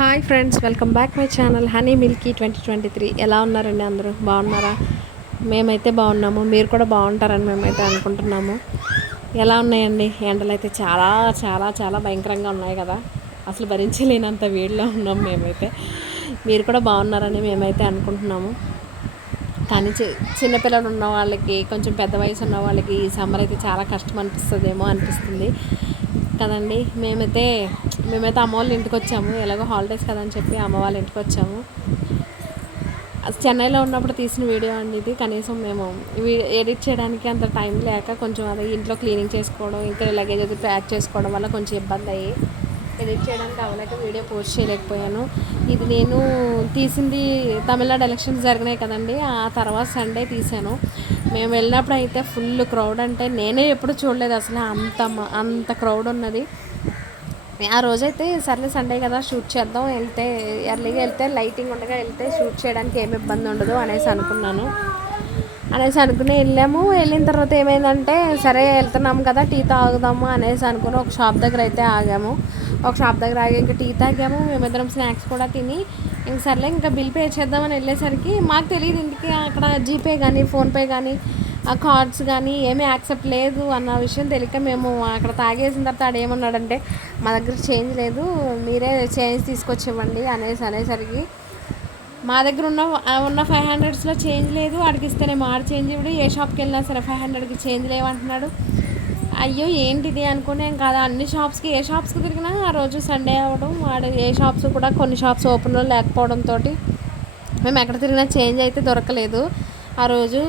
Hi friends, welcome back my channel honey Milky 2023. ఎలా ఉన్నారండి? అందరూ బాగున్నారా? మేమైతే బాగున్నాము. మీరు కూడా బాగుంటారని మేమైతే అనుకుంటున్నాము. ఎలా ఉన్నాయండి? ఎండలు అయితే చాలా చాలా చాలా భయంకరంగా ఉన్నాయి కదా, అసలు భరించలేనంత వేడిలో ఉన్నాం మేమైతే. మీరు కూడా బాగున్నారని మేమైతే అనుకుంటున్నాము. కానీ చిన్నపిల్లలు ఉన్న వాళ్ళకి, కొంచెం పెద్ద వయసు ఉన్న వాళ్ళకి ఈ సమ్మర్ అయితే చాలా కష్టం అనిపిస్తుంది కదండి. మేమైతే అమ్మ వాళ్ళ ఇంటికి వచ్చాము. ఎలాగో హాలిడేస్ కదని చెప్పి అమ్మ వాళ్ళ ఇంటికి వచ్చాము. చెన్నైలో ఉన్నప్పుడు తీసిన వీడియో అండి ఇది. కనీసం మేము ఎడిట్ చేయడానికి అంత టైం లేక కొంచెం అది ఇంట్లో క్లీనింగ్ చేసుకోవడం, ఇంకా లగేజ్ అది ప్యాక్ చేసుకోవడం వల్ల కొంచెం ఇబ్బంది అయ్యి ఎడిట్ చేయడానికి అవ్వలేక వీడియో పోస్ట్ చేయలేకపోయాను. ఇది నేను తీసింది తమిళనాడు ఎలక్షన్స్ జరిగినాయి కదండి, ఆ తర్వాత సండే తీశాను. మేము వెళ్ళినప్పుడు అయితే ఫుల్ క్రౌడ్, అంటే నేనే ఎప్పుడు చూడలేదు అసలు అంత క్రౌడ్ ఉన్నది. ఆ రోజైతే సర్లే సండే కదా షూట్ చేద్దాం, ఎర్లీగా వెళ్తే లైటింగ్ ఉండగా వెళ్తే షూట్ చేయడానికి ఏమి ఇబ్బంది ఉండదు అనేసి అనుకుని వెళ్ళిన తర్వాత ఏమైందంటే, సరే వెళ్తున్నాము కదా టీ తాగుదాము అనేసి అనుకుని ఒక షాప్ దగ్గర అయితే ఆగాము. ఒక షాప్ దగ్గర ఆగి ఇంకా టీ తాగాము. మేమిద్దరం స్నాక్స్ కూడా తిని ఇంక సర్లే ఇంకా బిల్ పే చేద్దామని వెళ్ళేసరికి మాకు తెలియదు ఇంటికి అక్కడ జీపే కానీ ఫోన్పే కానీ ఆ కార్డ్స్ కానీ ఏమీ యాక్సెప్ట్ లేదు అన్న విషయం తెలియక మేము అక్కడ తాగేసిన తర్వాత ఆడు ఏమన్నాడంటే, మా దగ్గర చేంజ్ లేదు, మీరే చేంజ్ తీసుకొచ్చి ఇవ్వండి అనేసరికి మా దగ్గర ఉన్న 500స్లో చేంజ్ లేదు. వాడికి ఇస్తేనేమో ఆడు చేంజ్ ఇవ్వడు, ఏ షాప్కి వెళ్ళినా సరే 500కి చేంజ్ లేవంటున్నాడు. అయ్యో ఏంటిది అనుకునే కదా, అన్ని షాప్స్కి ఏ షాప్స్కి తిరిగినా ఆ రోజు సండే అవ్వడం, వాడు ఏ షాప్స్ కూడా కొన్ని షాప్స్ ఓపెన్లో లేకపోవడంతో మేము ఎక్కడ తిరిగినా చేంజ్ అయితే దొరకలేదు ఆ రోజు.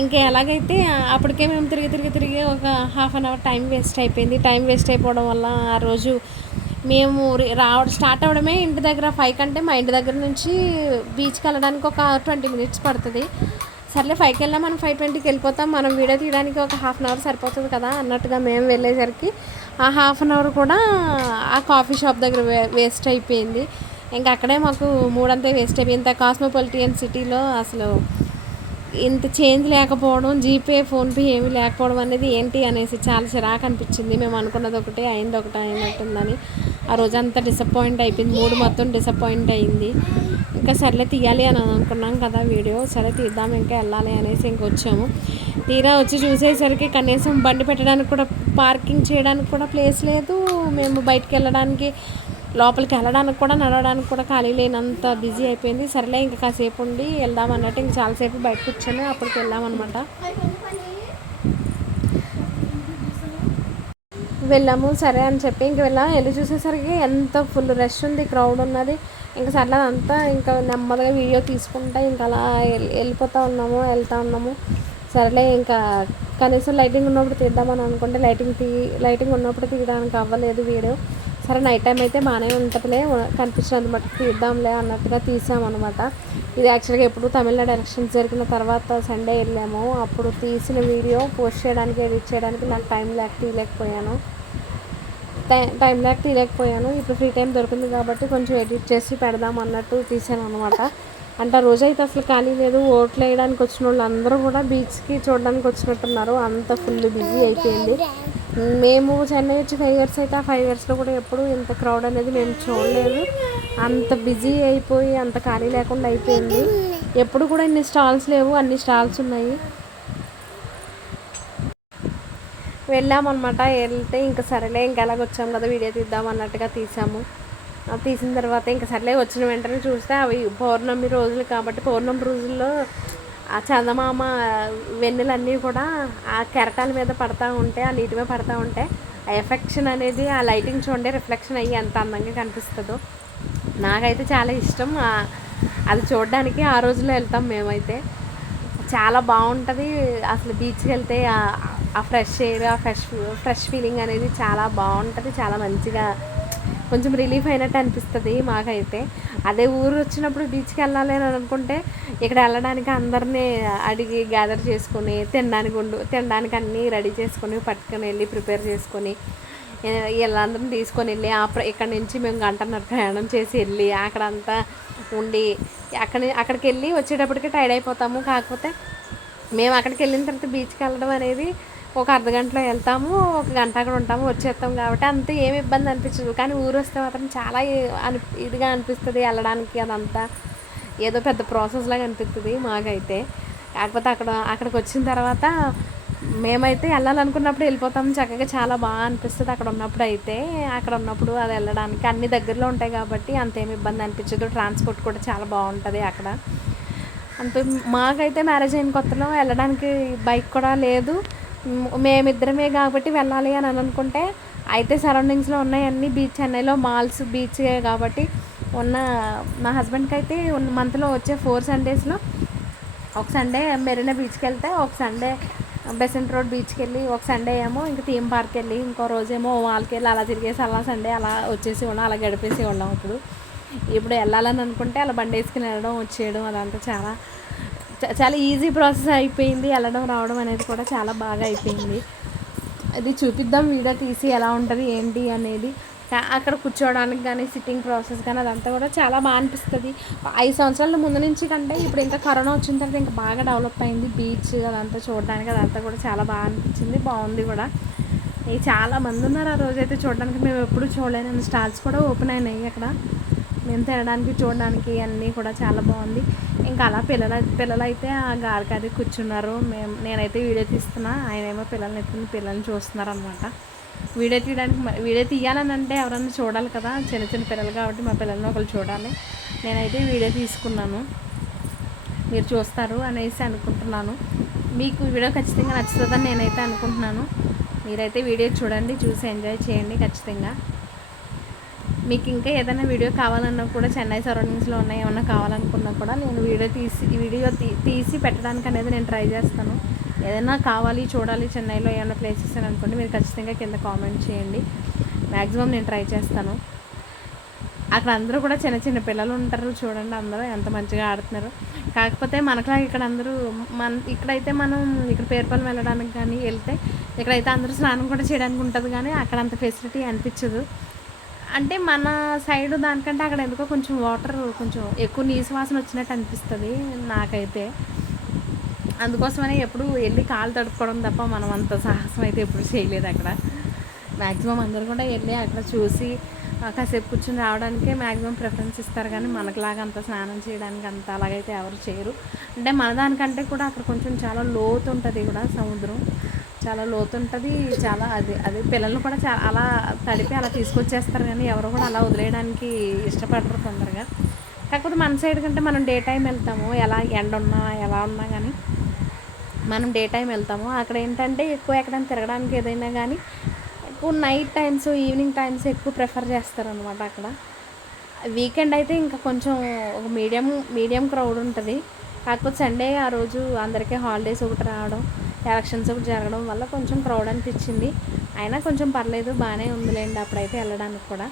ఇంకా ఎలాగైతే అప్పటికే మేము తిరిగి ఒక half an hour time waste అయిపోయింది. టైం వేస్ట్ అయిపోవడం వల్ల ఆ రోజు మేము స్టార్ట్ అవ్వడమే ఇంటి దగ్గర 5 కంటే, మా ఇంటి దగ్గర నుంచి బీచ్కి వెళ్ళడానికి ఒక 20 minutes పడుతుంది. సర్లే 5కి వెళ్ళాం, మనం 5:20కి వెళ్ళిపోతాం, మనం వీడియో తీయడానికి ఒక హాఫ్ అన్ అవర్ సరిపోతుంది కదా అన్నట్టుగా మేము వెళ్ళేసరికి ఆ హాఫ్ అన్ అవర్ కూడా ఆ కాఫీ షాప్ దగ్గర వేస్ట్ అయిపోయింది. ఇంకా అక్కడే మాకు మూడంతా వేస్ట్ అయిపోయింది. ఇంత కాస్మోపాలిటన్ సిటీలో అసలు ఇంత చేంజ్ లేకపోవడం, జీపే ఫోన్పే ఏమీ లేకపోవడం అనేది ఏంటి అనేసి చాలా చిరాకు అనిపించింది. మేము అనుకున్నది ఒకటే అయింది, ఒకటే అయినట్టుందని ఆ రోజు అంతా డిసప్పాయింట్ అయిపోయింది. మూడు మొత్తం డిసప్పాయింట్ అయింది. ఇంకా సర్లే తీయాలి అని అనుకున్నాం కదా వీడియో, సరే తీద్దాం ఇంకా వెళ్ళాలి అనేసి ఇంకొచ్చాము. తీరా వచ్చి చూసేసరికి కనీసం బండి పెట్టడానికి కూడా, పార్కింగ్ చేయడానికి కూడా ప్లేస్ లేదు. మేము బయటికి వెళ్ళడానికి, లోపలికి వెళ్ళడానికి కూడా, నడవడానికి కూడా ఖాళీ లేనంత బిజీ అయిపోయింది. సరేలే ఇంకా కాసేపు ఉండి వెళ్దాం అన్నట్టు ఇంక చాలాసేపు బయట కూర్చొని అప్పటికి వెళ్ళామన్నమాట. వెళ్ళాము సరే అని చెప్పి ఇంక వెళ్ళి చూసేసరికి ఎంత ఫుల్ రష్ ఉంది, క్రౌడ్ ఉన్నది. ఇంకా సర్లే అంతా ఇంకా నెమ్మదిగా వీడియో తీసుకుంటా ఇంకా అలా వెళ్తూ ఉన్నాము. సరేలే ఇంకా కనీసం లైటింగ్ ఉన్నప్పుడు తీద్దామని అనుకుంటే లైటింగ్ ఉన్నప్పుడు తీయడానికి అవ్వలేదు వీడియో. సరే నైట్ టైం అయితే బాగానే ఉంటుందిలే, కనిపించినంత మటుకు తీద్దాంలే అన్నట్టుగా తీసామన్నమాట. ఇది యాక్చువల్గా ఎప్పుడు తమిళనాడు ఎలక్షన్స్ జరిగిన తర్వాత సండే వెళ్ళాము. అప్పుడు తీసిన వీడియో పోస్ట్ చేయడానికి, ఎడిట్ చేయడానికి నాకు టైం తీయలేకపోయాను. ఇప్పుడు ఫ్రీ టైం దొరికింది కాబట్టి కొంచెం ఎడిట్ చేసి పెడదాం అన్నట్టు తీసాను అనమాట. అంటే ఆ రోజైతే అసలు ఖాళీ లేదు. ఓట్లు వేయడానికి వచ్చిన వాళ్ళు అందరూ కూడా బీచ్కి చూడడానికి వచ్చినట్టున్నారు. అంత ఫుల్ బిజీ అయిపోయింది. మేము చెన్నై వచ్చి 5 years అయితే, ఆ 5 yearsలో కూడా ఎప్పుడు ఇంత క్రౌడ్ అనేది మేము చూడలేదు. అంత బిజీ అయిపోయి అంత ఖాళీ లేకుండా అయిపోయింది. ఎప్పుడు కూడా ఇన్ని స్టాల్స్ లేవు, అన్ని స్టాల్స్ ఉన్నాయి. వెళ్ళామన్నమాట. వెళ్తే ఇంకా సరేలే ఇంకా ఎలాగొచ్చాము కదా వీడియో తీద్దాం అన్నట్టుగా తీసిన తర్వాత ఇంకా సర్లే వచ్చిన వెంటనే చూస్తే అవి పౌర్ణమి రోజులు కాబట్టి, పౌర్ణమి రోజుల్లో ఆ చందమామ వెన్నెలన్నీ కూడా ఆ కెరటాల మీద పడతా ఉంటే, ఆ నీటి మీద పడతా ఉంటే ఆ ఎఫెక్షన్ అనేది, ఆ లైటింగ్ చూడండి రిఫ్లెక్షన్ అయ్యి ఎంత అందంగా కనిపిస్తుందో. నాకైతే చాలా ఇష్టం అది చూడడానికి. ఆ రోజుల్లో వెళ్తాం మేమైతే, చాలా బాగుంటుంది అసలు. బీచ్కి వెళ్తే ఆ ఫ్రెష్ ఎయిర్, ఆ ఫ్రెష్ ఫీలింగ్ అనేది చాలా బాగుంటుంది. చాలా మంచిగా కొంచెం రిలీఫ్ అయినట్టు అనిపిస్తుంది మాకైతే. అదే ఊరు వచ్చినప్పుడు బీచ్కి వెళ్ళాలి అని అనుకుంటే ఇక్కడ వెళ్ళడానికి అందరినీ అడిగి గ్యాదర్ చేసుకొని తినడానికి అన్నీ రెడీ చేసుకొని పట్టుకొని వెళ్ళి ప్రిపేర్ చేసుకొని వీళ్ళందరినీ తీసుకొని వెళ్ళి ఇక్కడ నుంచి మేము 1.5 గంటల ప్రయాణం చేసి వెళ్ళి అక్కడంతా ఉండి అక్కడికి వెళ్ళి వచ్చేటప్పటికి టైర్డ్ అయిపోతాము. కాకపోతే మేము అక్కడికి వెళ్ళిన తర్వాత బీచ్కి వెళ్ళడం అనేది ఒక అర్ధగంటలో వెళ్తాము, ఒక గంట అక్కడ ఉంటాము, వచ్చేస్తాం కాబట్టి అంత ఏమి ఇబ్బంది అనిపించదు. కానీ ఊరు వస్తే మాత్రం చాలా ఇదిగా అనిపిస్తుంది వెళ్ళడానికి. అదంతా ఏదో పెద్ద ప్రాసెస్ లాగా అనిపిస్తుంది మాకైతే. కాకపోతే అక్కడికి వచ్చిన తర్వాత మేమైతే వెళ్ళాలనుకున్నప్పుడు వెళ్ళిపోతాం చక్కగా. చాలా బాగా అనిపిస్తుంది అక్కడ ఉన్నప్పుడు. అయితే అక్కడ ఉన్నప్పుడు అది వెళ్ళడానికి అన్ని దగ్గరలో ఉంటాయి కాబట్టి అంతేమి ఇబ్బంది అనిపించదు. ట్రాన్స్పోర్ట్ కూడా చాలా బాగుంటుంది అక్కడ. అంతే. మాకైతే మ్యారేజ్ అయిన కొత్తలో వెళ్ళడానికి బైక్ కూడా లేదు. మేమిద్దరమే కాబట్టి వెళ్ళాలి అని అనుకుంటే అయితే సరౌండింగ్స్లో ఉన్నాయి అన్ని బీచ్, చెన్నైలో మాల్స్ బీచ్ కాబట్టి ఉన్న మా హస్బెండ్కి అయితే మంత్లో వచ్చే 4 సండేస్లో ఒక సండే మెరీనా బీచ్కి వెళ్తే, ఒక సండే బెసెంట్ రోడ్ బీచ్కి వెళ్ళి, ఒక సండే ఏమో ఇంకా థీమ్ పార్క్ వెళ్ళి, ఇంకో రోజేమో మాల్కి వెళ్ళి అలా తిరిగేసి అలా సండే అలా వచ్చేసి ఉన్నాం, అలా గడిపేసి ఉన్నాం. ఇప్పుడు వెళ్ళాలని అనుకుంటే అలా బండి వేసుకుని వెళ్ళడం వచ్చేయడం అదంతా చాలా ఈజీ ప్రాసెస్ అయిపోయింది. వెళ్ళడం రావడం అనేది కూడా చాలా బాగా అయిపోయింది. అది చూపిద్దాం వీడియో తీసి ఎలా ఉంటుంది ఏంటి అనేది. అక్కడ కూర్చోవడానికి కానీ సిట్టింగ్ ప్రాసెస్ కానీ అదంతా కూడా చాలా బాగా అనిపిస్తుంది. 5 సంవత్సరాల ముందు నుంచి కంటే ఇప్పుడు ఇంకా కరోనా వచ్చిన తర్వాత ఇంకా బాగా డెవలప్ అయింది బీచ్ అదంతా చూడడానికి. అదంతా కూడా చాలా బాగా అనిపించింది, బాగుంది కూడా. చాలా మంది ఉన్నారు ఆ రోజైతే చూడడానికి. మేము ఎప్పుడు చూడలేని స్టాల్స్ కూడా ఓపెన్ అయినాయి అక్కడ. మేము తినడానికి చూడడానికి అన్నీ కూడా చాలా బాగుంది. ఇంకా అలా పిల్లలు అయితే ఆ గారికి అది కూర్చున్నారు. నేనైతే వీడియో తీస్తున్నా, ఆయన ఏమో పిల్లల్ని చూస్తున్నారు అనమాట. వీడియో తీయాలని అంటే ఎవరన్నా చూడాలి కదా, చిన్న పిల్లలు కాబట్టి మా పిల్లల్ని ఒకరు చూడాలి. నేనైతే వీడియో తీసుకున్నాను, మీరు చూస్తారు అనేసి అనుకుంటున్నాను. మీకు వీడియో ఖచ్చితంగా నచ్చుతుందని నేనైతే అనుకుంటున్నాను. మీరైతే వీడియో చూడండి, చూసి ఎంజాయ్ చేయండి ఖచ్చితంగా. మీకు ఇంకా ఏదైనా వీడియో కావాలన్నా కూడా చెన్నై సరౌండింగ్స్లో ఉన్నాయి ఏమన్నా కావాలనుకున్నా కూడా నేను వీడియో తీసి పెట్టడానికి అనేది నేను ట్రై చేస్తాను. ఏదైనా కావాలి చూడాలి చెన్నైలో ఏమైనా ప్లేసెస్ అని అనుకోండి, మీరు ఖచ్చితంగా కింద కామెంట్ చేయండి. మ్యాక్సిమం నేను ట్రై చేస్తాను. అక్కడ అందరూ కూడా చిన్న పిల్లలు ఉంటారు చూడండి, అందరూ ఎంత మంచిగా ఆడుతున్నారు. కాకపోతే మనకులా ఇక్కడైతే మనం ఇక్కడ పేరుపాలెం వెళ్ళడానికి కానీ వెళ్తే ఇక్కడైతే అందరూ స్నానం కూడా చేయడానికి ఉంటుంది, కానీ అక్కడ అంత ఫెసిలిటీ అనిపించదు. అంటే మన సైడ్ దానికంటే అక్కడ ఎందుకో కొంచెం వాటర్ కొంచెం ఎక్కువ నీసు వాసన వచ్చినట్టు అనిపిస్తుంది నాకైతే. అందుకోసమనే ఎప్పుడు వెళ్ళి కాలు తడుపుకోవడం తప్ప మనం అంత సాహసం అయితే ఎప్పుడు చేయలేదు అక్కడ. మ్యాక్సిమం అందరూ కూడా వెళ్ళి అక్కడ చూసి కాసేపు కూర్చొని రావడానికే మ్యాక్సిమం ప్రిఫరెన్స్ ఇస్తారు, కానీ మనకులాగా అంత స్నానం చేయడానికి అంత అలాగైతే ఎవరు చేయరు. అంటే మన దానికంటే కూడా అక్కడ కొంచెం చాలా లోతు ఉంటుంది కూడా, సముద్రం చాలా లోతు ఉంటుంది. చాలా అది పిల్లలు కూడా చాలా అలా తడిపి అలా తీసుకొచ్చేస్తారు, కానీ ఎవరు కూడా అలా వదిలేయడానికి ఇష్టపడరు తొందరగా. కాకపోతే మన సైడ్ కంటే మనం డే టైం వెళ్తాము, ఎలా ఎండ ఉన్నా ఎలా ఉన్నా కానీ మనం డే టైం వెళ్తాము. అక్కడ ఏంటంటే ఎక్కువ ఎక్కడైనా తిరగడానికి ఏదైనా కానీ ఎక్కువ నైట్ టైమ్స్ ఈవినింగ్ టైమ్స్ ఎక్కువ ప్రిఫర్ చేస్తారనమాట అక్కడ. వీకెండ్ అయితే ఇంకా కొంచెం ఒక మీడియం క్రౌడ్ ఉంటుంది. కాకపోతే సండే ఆ రోజు అందరికీ హాలిడేస్ ఒకటి రావడం, ఎలక్షన్స్ ఒకటి జరగడం వల్ల కొంచెం క్రౌడ్ అనిపించింది. అయినా కొంచెం పర్లేదు, బాగానే ఉందిలేండి అప్పుడైతే వెళ్ళడానికి కూడా.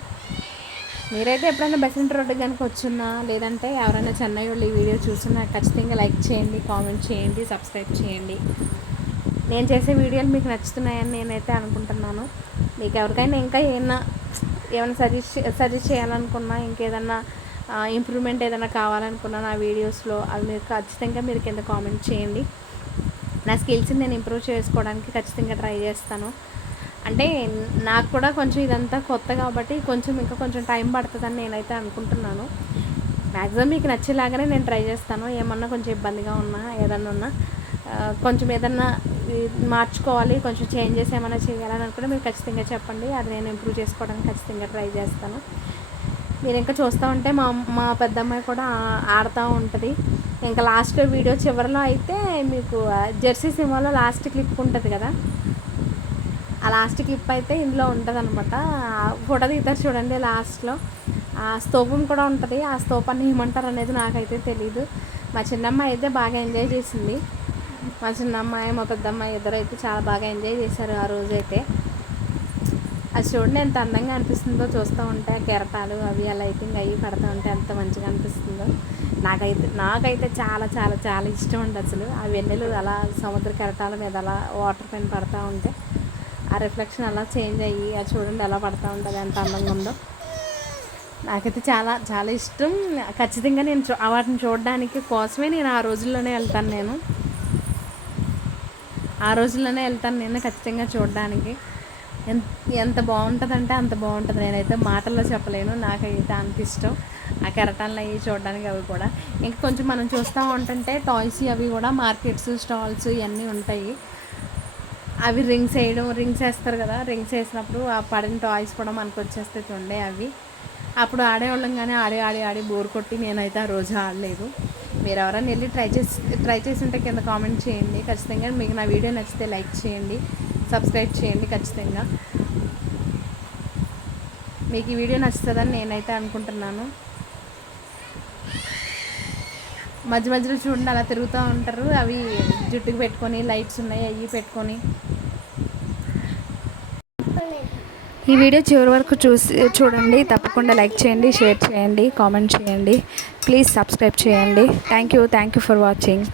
మీరైతే ఎప్పుడైనా బెసెంట్ రోడ్డు కనుక వచ్చున్నా, లేదంటే ఎవరైనా చెన్నై వాళ్ళు ఈ వీడియో చూస్తున్నా ఖచ్చితంగా లైక్ చేయండి, కామెంట్ చేయండి, సబ్స్క్రైబ్ చేయండి. నేను చేసే వీడియోలు మీకు నచ్చుతున్నాయని నేనైతే అనుకుంటున్నాను. మీకు ఎవరికైనా ఇంకా ఏమైనా సజెస్ట్ చేయాలనుకున్నా, ఇంకేదన్నా ఇంప్రూవ్మెంట్ ఏదైనా కావాలనుకున్నా నా వీడియోస్లో అవి మీరు ఖచ్చితంగా మీరు కింద కామెంట్ చేయండి. నా స్కిల్స్ని నేను ఇంప్రూవ్ చేసుకోవడానికి ఖచ్చితంగా ట్రై చేస్తాను. అంటే నాకు కూడా కొంచెం ఇదంతా కొత్త కాబట్టి ఇంకా కొంచెం టైం పడుతుందని నేనైతే అనుకుంటున్నాను. మ్యాక్సిమం మీకు నచ్చేలాగానే నేను ట్రై చేస్తాను. ఏమన్నా కొంచెం ఇబ్బందిగా ఉన్నా ఏదన్నా కొంచెం ఏదన్నా మార్చుకోవాలి, కొంచెం చేంజెస్ ఏమైనా చేయాలని అనుకుంటే మీరు ఖచ్చితంగా చెప్పండి. అది నేను ఇంప్రూవ్ చేసుకోవడానికి ఖచ్చితంగా ట్రై చేస్తాను. మీరు ఇంకా చూస్తూ ఉంటే మా పెద్దమ్మాయి కూడా ఆడుతూ ఉంటుంది. ఇంకా లాస్ట్ వీడియో చివరిలో అయితే మీకు జెర్సీ సినిమాలో లాస్ట్ క్లిప్ ఉంటుంది కదా, ఆ లాస్ట్ క్లిప్ అయితే ఇందులో ఉంటుంది అనమాట. ఫోటో తీస్తారు చూడండి లాస్ట్లో. ఆ స్తూపం కూడా ఉంటుంది. ఆ స్తూపాన్ని ఏమంటారు అనేది నాకైతే తెలీదు. మా చిన్నమ్మాయి అయితే బాగా ఎంజాయ్ చేసింది. మా చిన్నమ్మాయి మా పెద్దమ్మాయి ఇద్దరు అయితే చాలా బాగా ఎంజాయ్ చేశారు ఆ రోజైతే. అది చూడండి ఎంత అందంగా అనిపిస్తుందో చూస్తూ ఉంటే, కెరటాలు అవి ఆ లైటింగ్ అవి పడుతూ ఉంటే ఎంత మంచిగా అనిపిస్తుందో. నాకైతే చాలా చాలా చాలా ఇష్టం అండి అసలు. ఆ వెన్నెలు అలా సముద్ర కెరటాల మీద అలా వాటర్ పైన పడుతూ ఉంటే ఆ రిఫ్లెక్షన్ అలా చేంజ్ అయ్యి అది చూడండి ఎలా పడుతూ ఉంటుంది, ఎంత అందంగా ఉందో. నాకైతే చాలా చాలా ఇష్టం. ఖచ్చితంగా నేను వాటిని చూడడానికి కోసమే నేను ఆ రోజుల్లోనే వెళ్తాను. నేను ఆ రోజుల్లోనే వెళ్తాను నేను ఖచ్చితంగా చూడడానికి. ఎంత ఎంత బాగుంటుందంటే అంత బాగుంటుంది. నేనైతే మాటల్లో చెప్పలేను, నాకైతే అంత ఇష్టం ఆ కెరటాలను అవి చూడడానికి. అవి కూడా ఇంకా కొంచెం మనం చూస్తూ ఉంటుంటే టాయ్స్ అవి కూడా మార్కెట్స్ స్టాల్స్ ఇవన్నీ ఉంటాయి. అవి రింగ్స్ వేస్తారు కదా, రింగ్స్ వేసినప్పుడు ఆ పడిన టాయ్స్ కూడా మనకు వచ్చేస్తే చూడండి అవి. అప్పుడు ఆడేవాళ్ళం కానీ ఆడి ఆడి ఆడి బోర్ కొట్టి నేనైతే ఆ రోజు ఆడలేదు. మీరు ఎవరైనా వెళ్ళి ట్రై చేసి ఉంటే కింద కామెంట్ చేయండి ఖచ్చితంగా. మీకు నా వీడియో నచ్చితే లైక్ చేయండి, సబ్స్క్రైబ్ చేయండి ఖచ్చితంగా. మీకు ఈ వీడియో నచ్చుతుందని నేనైతే అనుకుంటున్నాను. మధ్య మధ్యలో చూడండి అలా తిరుగుతూ ఉంటారు. అవి జుట్టుకు పెట్టుకొని లైట్స్ ఉన్నాయి అవి పెట్టుకొని. ఈ వీడియో చివరి వరకు చూడండి. తప్పకుండా లైక్ చేయండి, షేర్ చేయండి, కామెంట్ చేయండి. ప్లీజ్ సబ్స్క్రైబ్ చేయండి. Thank you for watching.